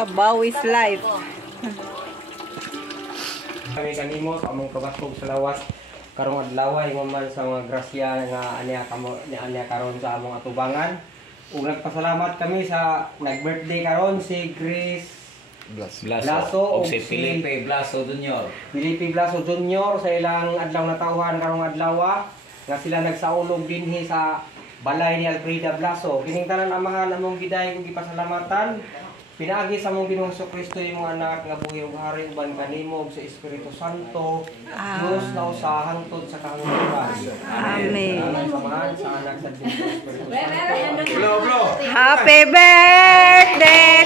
sa Bawis Life. Kami kanimo sa among kabasog sa lawas karong adlaw ingon man sa mga grasya nga aniya karon sa among atubangan. Ug nagpasalamat kami sa nag-birthday karon si Grace Blaso o si Felipe Blaso Jr. Felipe Blaso Jr. sa ilang adlaw na tawhan karong adlaw nga sila nagsaulog dinhi sa balay ni Alfreda Blaso. Kining tanan amahan among giday ug gipasalamatan. Pinaagi sa mong Ginoong Kristo imong anak nga buhi ug hari uban kanimo sa Espiritu Santo. Dios na usa hangtod sa kahulugan. Amen. Samahan sa anak sa Espiritu Santo. Happy birthday